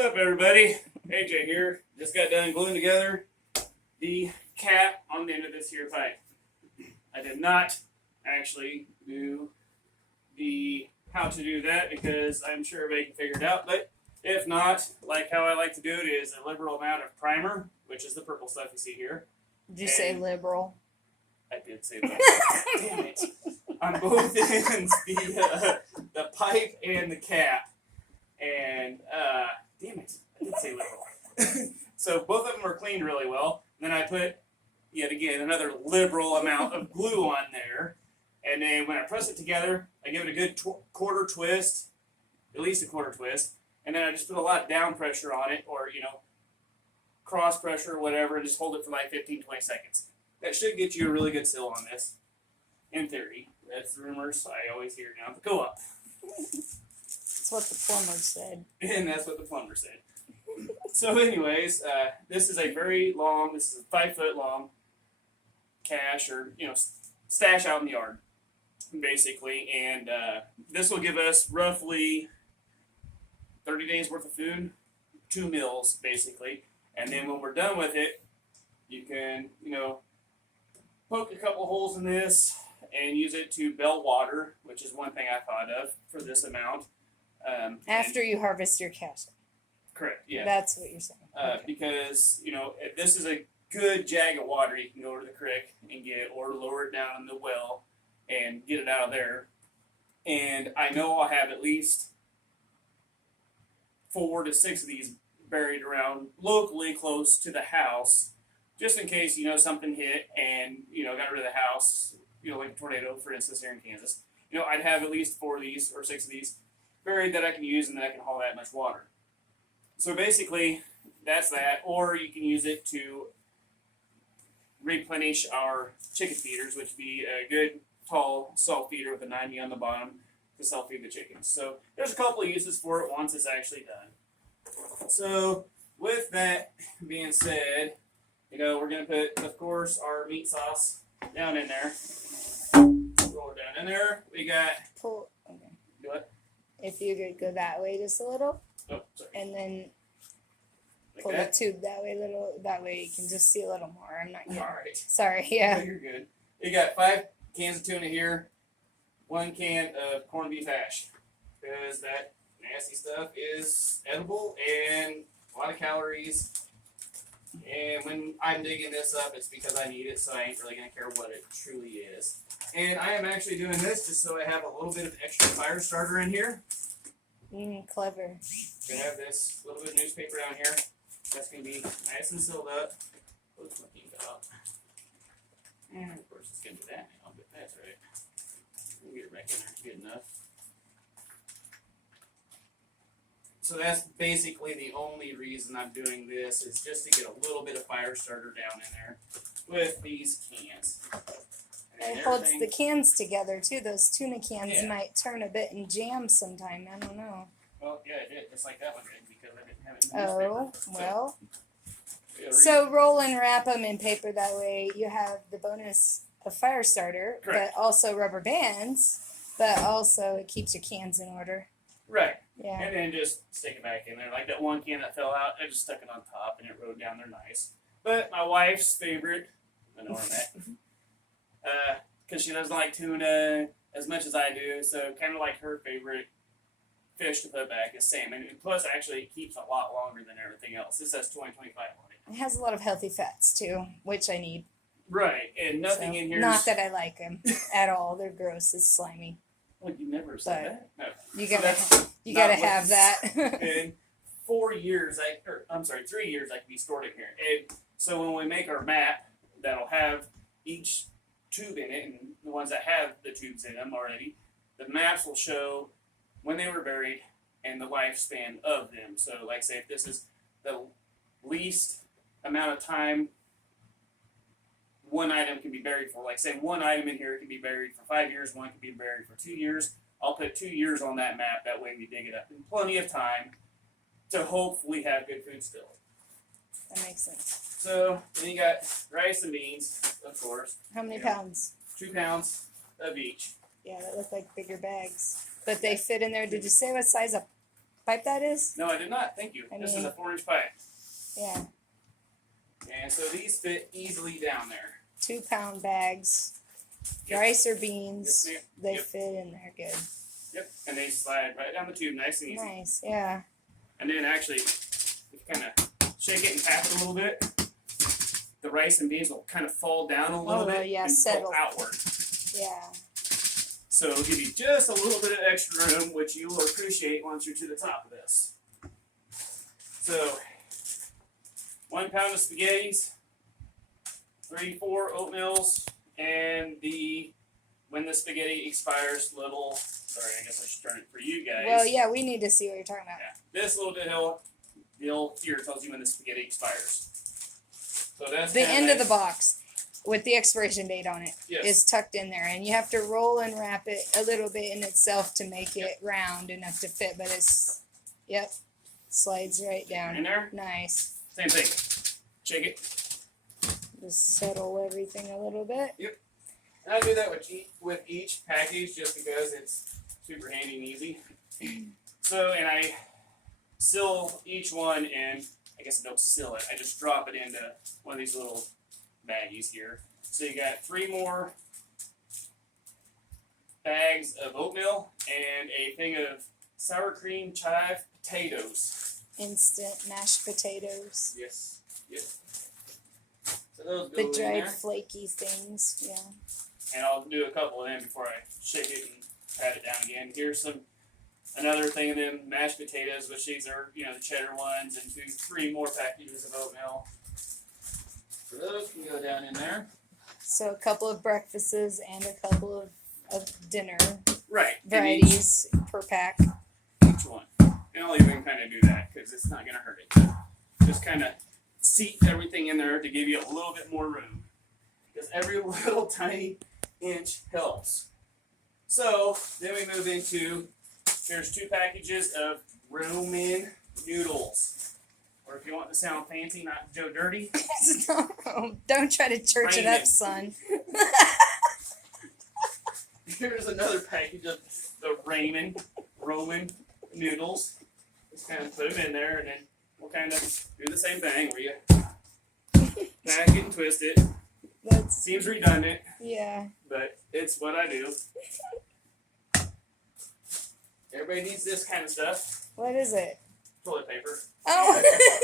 up, everybody? AJ here. Just got done gluing together the cap on the end of this here pipe. I did not actually do the how to do that because I'm sure everybody can figure it out. But if not, like how I like to do it is a liberal amount of primer, which is the purple stuff you see here. Did you say liberal? I did say liberal. Damn it. On both ends, the pipe and the cap. And, damn it, I did say liberal. So both of them are cleaned really well. And then I put, yet again, another liberal amount of glue on there. And then when I press it together, I give it a good quarter twist, at least a quarter twist. And then I just put a lot of down pressure on it, or, cross pressure or whatever, and just hold it for like 15, 20 seconds. That should get you a really good seal on this, in theory. That's the rumors I always hear now. But go up. That's what the plumber said. And that's what the plumber said. So anyways, this is a very long, this is a 5 foot long cache or, stash out in the yard, basically. And this will give us roughly 30 days worth of food, 2 meals, basically. And then when we're done with it, you can, poke a couple holes in this and use it to bell water, which is one thing I thought of for this amount. After you harvest your cashew. Correct, yeah. That's what you're saying. Okay. Because, if this is a good jag of water you can go to the creek and get, or lower it down in the well and get it out of there. And I know I'll have at least 4 to 6 of these buried around locally close to the house, just in case, something hit and, got rid of the house, like a tornado, for instance, here in Kansas. I'd have at least 4 of these or 6 of these buried that I can use and that I can haul that much water. So basically, that's that. Or you can use it to replenish our chicken feeders, which would be a good tall salt feeder with a 90 on the bottom to self feed the chickens. So there's a couple of uses for it once it's actually done. So with that being said, we're going to put, of course, our meat sauce down in there. Roll it down in there. We got... Pull. Okay. Do what? If you could go that way just a little. Oh, sorry. And then Like pull that? the tube that way a little. That way you can just see a little more. I'm not getting. All right. Sorry. No, Yeah. you're good. You got 5 cans of tuna here, 1 can of corned beef hash, because that nasty stuff is edible and a lot of calories. And when I'm digging this up, it's because I need it, so I ain't really going to care what it truly is. And I am actually doing this just so I have a little bit of extra fire starter in here. Clever. Gonna have this little bit of newspaper down here. That's going to be nice and sealed up. What's looking up? And of course it's going to do that now, but that's right. We'll get it back in there good enough. So that's basically the only reason I'm doing this, is just to get a little bit of fire starter down in there with these cans. And It holds everything- the cans together too. Those tuna cans Yeah. might turn a bit and jam sometime. I don't know. Well, yeah, it did, just like that one did, because I didn't have it in the Oh, newspaper. well. Yeah, So roll and wrap them in paper. That way you have the bonus of fire starter, Correct. but also rubber bands, but also it keeps your cans in order. Right. Yeah. And then just stick it back in there. Like that one can that fell out, I just stuck it on top and it rode down there nice. But my wife's favorite, I know where I'm at, because she doesn't like tuna as much as I do, so kind of like her favorite fish to put back is salmon. And plus, actually, it keeps a lot longer than everything else. This has 2025 on it. It has a lot of healthy fats too, which I need. Right, and nothing So, in here. Not that I like them at all. They're gross. It's slimy. Well, you never said that. No. You So gotta, that's you not gotta what have this- that. In 4 years, 3 years, I can be stored in here. And so when we make our map, that'll have each tube in it, and the ones that have the tubes in them already, the maps will show when they were buried and the lifespan of them. So, like, say if this is the least amount of time one item can be buried for, like, say one item in here can be buried for 5 years, one can be buried for 2 years. I'll put 2 years on that map. That way we dig it up in plenty of time to hopefully have good food still. That makes sense. So then you got rice and beans, of course. How many Yeah. pounds? 2 pounds of each. Yeah, that look like bigger bags. But they fit in there. Did you say what size of pipe that is? No, I did not. Thank you. I This is mean- a 4-inch pipe. Yeah. And so these fit easily down there. 2-pound bags. Yep. Rice or beans. Yes, ma'am. They Yep. fit in there good. Yep. And they slide right down the tube nice and easy. Nice. Yeah. And then actually, if you kind of shake it and tap it a little bit, the rice and beans will kind of fall down a little Oh, bit yeah, and settle. go outward. Yeah. So it'll give you just a little bit of extra room, which you will appreciate once you're to the top of this. So, 1 pound of spaghettis, 3-4 oatmeals, and when the spaghetti expires, sorry, I guess I should turn it for you guys. Well, yeah, we need to see what you're talking about. Yeah, this little deal here tells you when the spaghetti expires. So that's The kinda end of the nice. box with the expiration date on it is Yes. tucked in there, and you have to roll and wrap it a little bit in itself to make it round enough to fit. But yep, slides right down. In there, Nice. same thing. Shake it. Just settle everything a little bit. And I do that with each package just because it's super handy and easy. So, and I seal each one in, I guess I don't seal it, I just drop it into one of these little baggies here. So you got 3 more bags of oatmeal and a thing of sour cream chive potatoes. Instant mashed potatoes. Yes. Yep. So those go The in dried there. flaky things. Yeah. And I'll do a couple of them before I shake it and pat it down again. Here's another thing of them mashed potatoes, which these are, the cheddar ones, and 3 more packages of oatmeal. So those can go down in there. So a couple of breakfasts and a couple of dinner Right. varieties per pack. Each one. And I'll even kind of do that because it's not going to hurt it. Just kind of seat everything in there to give you a little bit more room. Because every little tiny inch helps. So then we move into, here's 2 packages of Roman noodles. Or if you want to sound fancy, not Joe Dirty, Don't try to church it up, Ramen. son. here's another package of the Roman noodles. Just kind of put them in there, and then we'll kind of do the same thing where you pack it and twist it. That's Seems redundant, yeah. but it's what I do. Everybody needs this kind of stuff. What is it? Toilet paper. Oh,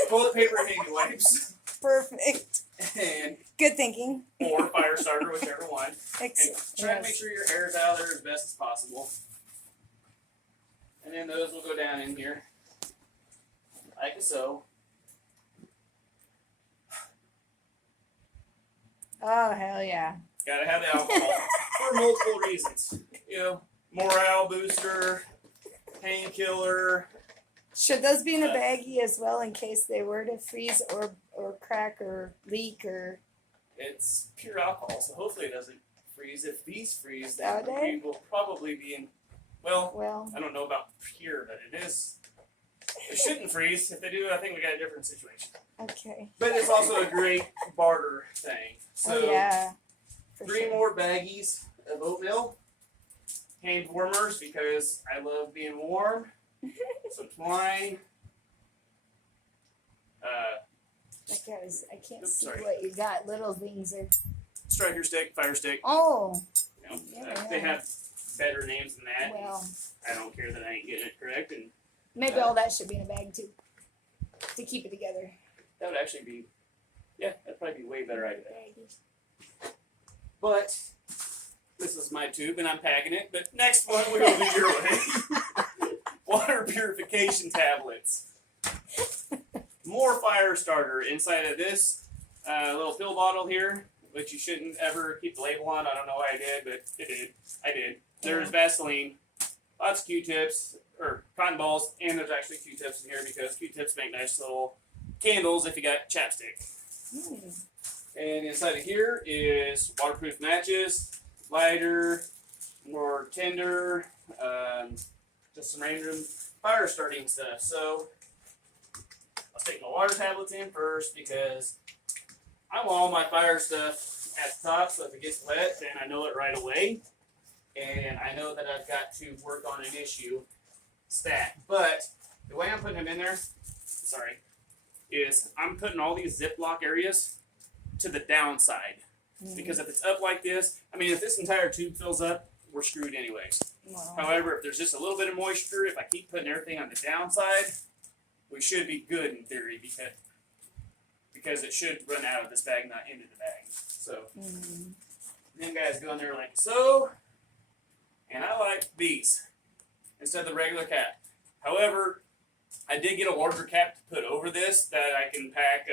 Toilet paper and handy wipes. perfect. And Good thinking. or fire starter, whichever one. And Excellent. try to make sure your air is out of there as best as possible. And then those will go down in here. Like so. Oh hell yeah. Gotta have the alcohol for multiple reasons. Morale booster, painkiller. Should those be in a baggie as well in case they were to freeze or crack or leak or? It's pure alcohol, so hopefully it doesn't freeze. If these freeze, Are then they? we will probably be in. Well, Well, I don't know about pure, but it is. It shouldn't freeze. If they do, I think we got a different situation. okay. But it's also a great barter thing. So Oh yeah. For 3 sure. more baggies of oatmeal, hand warmers because I love being warm. Some twine. That guys, I can't Oops, see sorry. what you got. Little things are. Striker stick, fire stick. Oh, They have better names than that. well, I don't care that I ain't getting it correct, and maybe all that should be in a bag too, to keep it together. that would actually be, that'd probably be a way better idea. Baggies. But this is my tube, and I'm packing it. But next one, we're gonna do your way. Water purification tablets. More fire starter inside of this little pill bottle here, which you shouldn't ever keep the label on. I don't know why I did, but it did. I did. There's Vaseline, lots of Q-tips, or cotton balls, and there's actually Q-tips in here because Q-tips make nice little candles if you got chapstick. And inside of here is waterproof matches, lighter, more tinder, just some random fire starting stuff. So I'll stick my water tablets in first because I want all my fire stuff at the top, so if it gets wet, then I know it right away. And I know that I've got to work on an issue stat. But the way I'm putting them in there, sorry, is I'm putting all these Ziploc areas to the downside. Because if it's up like this, I mean, if this entire tube fills up, we're screwed anyways. Wow. However, if there's just a little bit of moisture, if I keep putting everything on the downside, we should be good in theory because it should run out of this bag, not into the bag. So, then guys go in there like so, and I like these instead of the regular cap. However, I did get a larger cap to put over this that I can pack,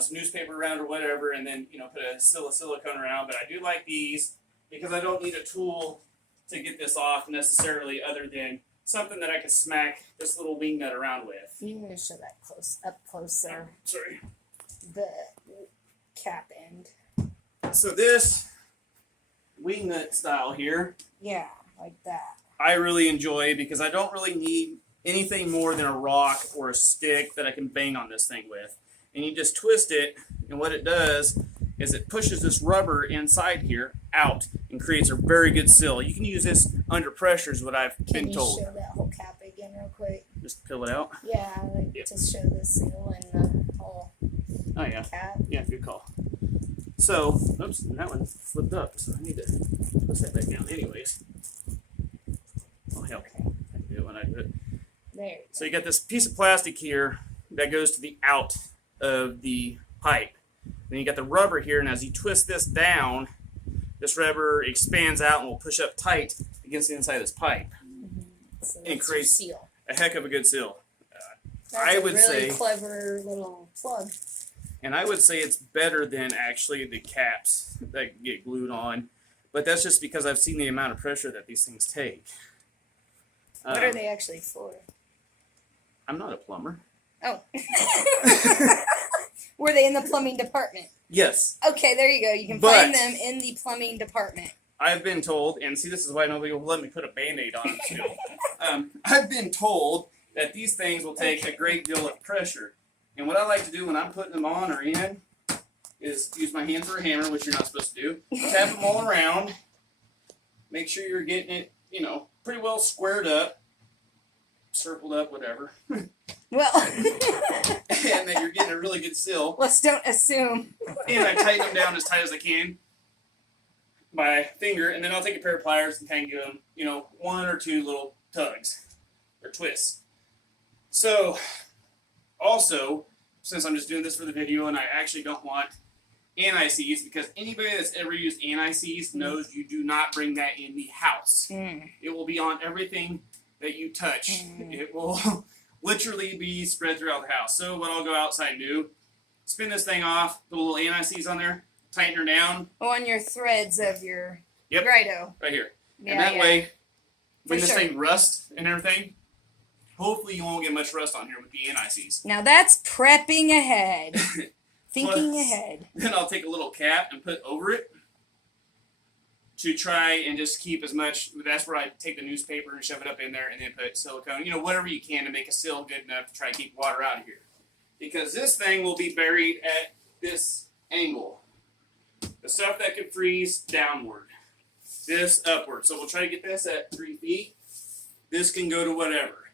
some newspaper around or whatever, and then, put a silicone around. But I do like these because I don't need a tool to get this off necessarily other than something that I can smack this little wing nut around with. You need to show that up closer. Sorry. The cap end. So this wing nut style here, Yeah, like that. I really enjoy because I don't really need anything more than a rock or a stick that I can bang on this thing with. And you just twist it, and what it does is it pushes this rubber inside here out and creates a very good seal. You can use this under pressure is what I've been told. Can you show that whole cap again real quick? Just peel it out. Yeah, like to show the seal and the whole Oh yeah. cap. Yeah, good call. So, oops, that one flipped up, so I need to push that back down anyways. Oh hell, I can do it when I do it. There. So you got this piece of plastic here that goes to the out of the pipe. Then you got the rubber here, and as you twist this down, this rubber expands out and will push up tight against the inside of this pipe. So And it that's your creates seal. a heck of a good seal. That's I a would really say, clever little plug. and I would say it's better than actually the caps that get glued on, but that's just because I've seen the amount of pressure that these things take. What are they actually for? I'm not a plumber. Oh. Were they in the plumbing department? Yes, Okay, there you go. You can But- find them in the plumbing department. I've been told, and see, this is why nobody will let me put a Band-Aid on them too. I've been told that these things will take a great deal of pressure. And what I like to do when I'm putting them on or in is use my hand for a hammer, which you're not supposed to do. Tap them all around. Make sure you're getting it, pretty well squared up, circled up, whatever. Well, And that you're getting a really good seal. let's don't assume. And I tighten them down as tight as I can. My finger, and then I'll take a pair of pliers and kind of give them, one or two little tugs or twists. So, also, since I'm just doing this for the video and I actually don't want anti-seize, because anybody that's ever used anti-seize knows you do not bring that in the house. It will be on everything that you touch. It will literally be spread throughout the house. So what I'll go outside and do, spin this thing off, put a little anti-seize on there, tighten her down. On your threads of your Yep. Righto. Right here. Yeah, And that yeah. way, when For this sure. thing rusts and everything, hopefully you won't get much rust on here with the anti-seize. Now that's prepping ahead. Thinking Plus, ahead. Then I'll take a little cap and put over it to try and just keep as much. That's where I take the newspaper and shove it up in there and then put silicone, whatever you can to make a seal good enough to try to keep water out of here. Because this thing will be buried at this angle. The stuff that could freeze downward, this upward. So we'll try to get this at 3 feet. This can go to whatever.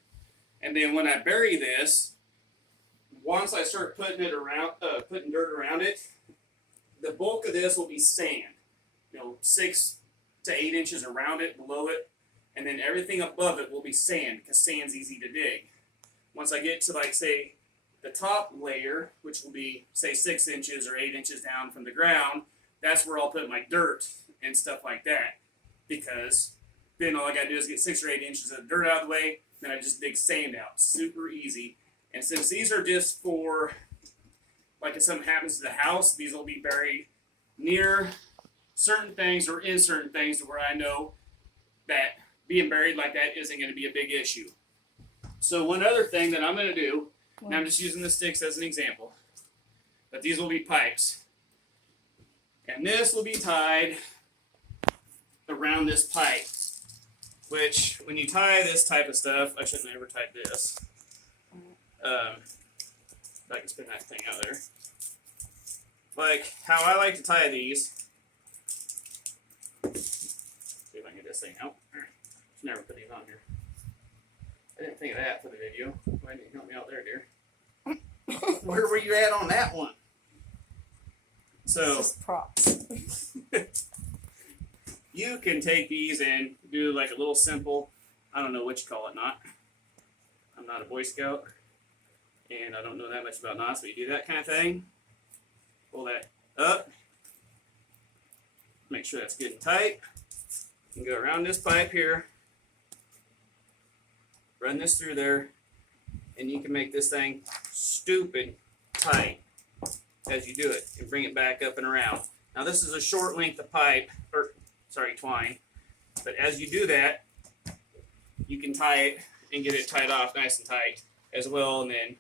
And then when I bury this, once I start putting it around, putting dirt around it, the bulk of this will be sand. 6 to 8 inches around it, below it, and then everything above it will be sand because sand's easy to dig. Once I get to say the top layer, which will be say 6 inches or 8 inches down from the ground, that's where I'll put my dirt and stuff like that. Because then all I gotta do is get 6 or 8 inches of dirt out of the way, then I just dig sand out. Super easy. And since these are just for, like if something happens to the house, these will be buried near certain things or in certain things to where I know that being buried like that isn't going to be a big issue. So one other thing that I'm going to do, and I'm just using the sticks as an example, but these will be pipes. And this will be tied around this pipe, which when you tie this type of stuff, I shouldn't have ever tied this. If I can spin that thing out there. Like how I like to tie these. See if I can get this thing out. Just never put these on here. I didn't think of that for the video. Why didn't you help me out there, dear? Where were you at on that one? So Just props. you can take these and do like a little simple, I don't know what you call it, knot. I'm not a Boy Scout, and I don't know that much about knots, but you do that kind of thing. Pull that up. Make sure that's good and tight. You can go around this pipe here. Run this through there, and you can make this thing stupid tight as you do it, and bring it back up and around. Now this is a short length of pipe, or sorry, twine, but as you do that, you can tie it and get it tied off nice and tight as well. And then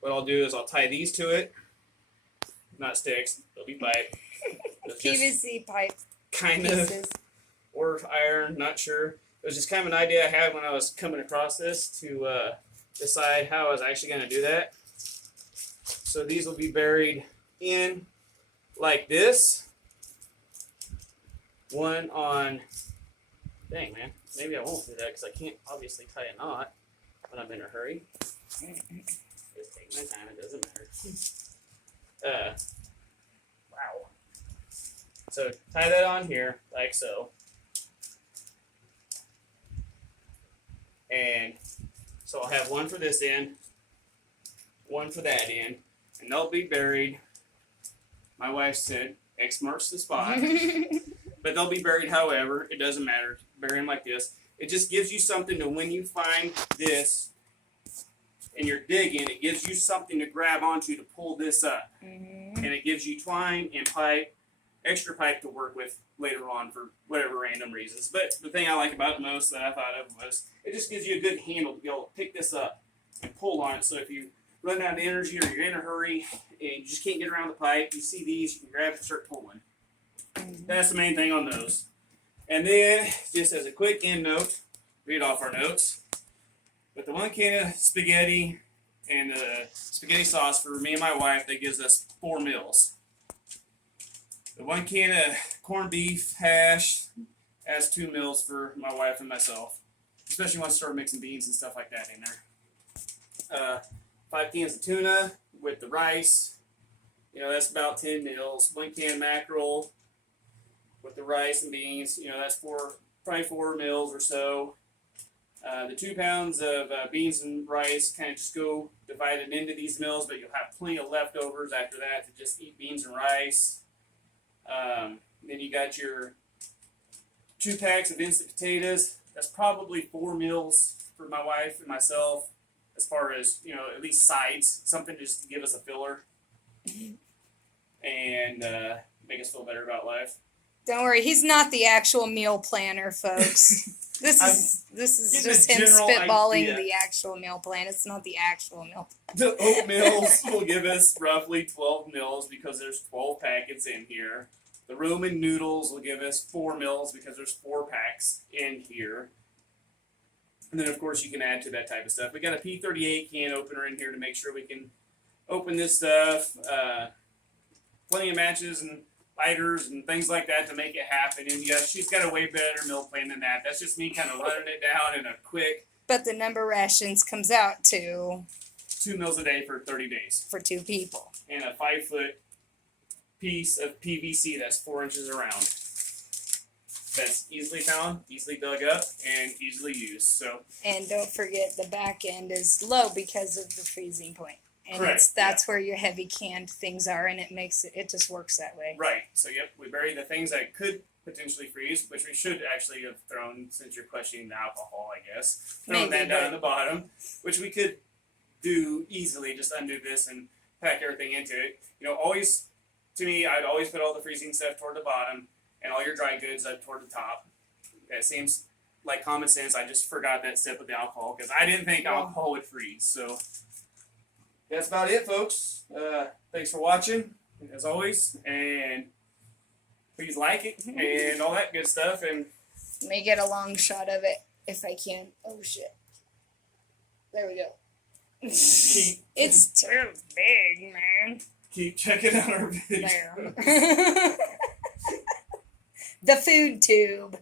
what I'll do is I'll tie these to it, not sticks, they'll be pipe. PVC pipe kind of, pieces. or iron, not sure. It was just kind of an idea I had when I was coming across this to decide how I was actually going to do that. So these will be buried in like this. One on, dang man, maybe I won't do that because I can't obviously tie a knot when I'm in a hurry. Just take my time, it doesn't matter. Wow. So tie that on here, like so. And so I'll have one for this end, one for that end, and they'll be buried. My wife said X marks the spot, but they'll be buried however, it doesn't matter. Bury them like this. It just gives you something to, when you find this and you're digging, it gives you something to grab onto to pull this up. And it gives you twine and pipe, extra pipe to work with later on for whatever random reasons. But the thing I like about it most that I thought of was it just gives you a good handle to be able to pick this up and pull on it. So if you run out of energy or you're in a hurry and you just can't get around the pipe, you see these, you can grab it and start pulling. That's the main thing on those. And then, just as a quick end note, read off our notes. With the 1 can of spaghetti and the spaghetti sauce for me and my wife, that gives us 4 meals. The 1 can of corned beef hash adds 2 meals for my wife and myself. Especially once I start mixing beans and stuff like that in there. 5 cans of tuna with the rice. You know, that's about 10 meals. 1 can of mackerel with the rice and beans. You know, that's probably 4 meals or so. The 2 pounds of beans and rice kind of just go divided into these meals, but you'll have plenty of leftovers after that to just eat beans and rice. Then you got your 2 packs of instant potatoes. That's probably 4 meals for my wife and myself, as far as, you know, at least sides, something just to give us a filler and make us feel better about life. Don't worry, he's not the actual meal planner, folks. This is just him spitballing the actual meal plan. It's not the actual meal plan. The oatmeals will give us roughly 12 meals because there's 12 packets in here. The Roman noodles will give us 4 meals because there's 4 packs in here. And then, of course, you can add to that type of stuff. We got a P38 can opener in here to make sure we can open this stuff. Plenty of matches and lighters and things like that to make it happen. And yes, she's got a way better meal plan than that. That's just me kind of running it down in a quick. But the number rations comes out to 2 meals a day for 30 days. For 2 people. And a 5-foot piece of PVC that's 4 inches around. That's easily found, easily dug up, and easily used. So. And don't forget the back end is low because of the freezing point. And correct. That's where your heavy canned things are, and it just works that way. Right. So yep, we bury the things that could potentially freeze, which we should actually have thrown, since you're questioning the alcohol, I guess. Thrown that down at the bottom, which we could do easily. Just undo this and pack everything into it. You know, always, to me, I'd always put all the freezing stuff toward the bottom and all your dry goods up toward the top. That seems like common sense. I just forgot that step with the alcohol because I didn't think alcohol would freeze. So. That's about it, folks. Thanks for watching, as always, and please like it and all that good stuff. And let me get a long shot of it if I can. Oh shit! There we go. It's too big, man. Keep checking out our video. There. The food tube.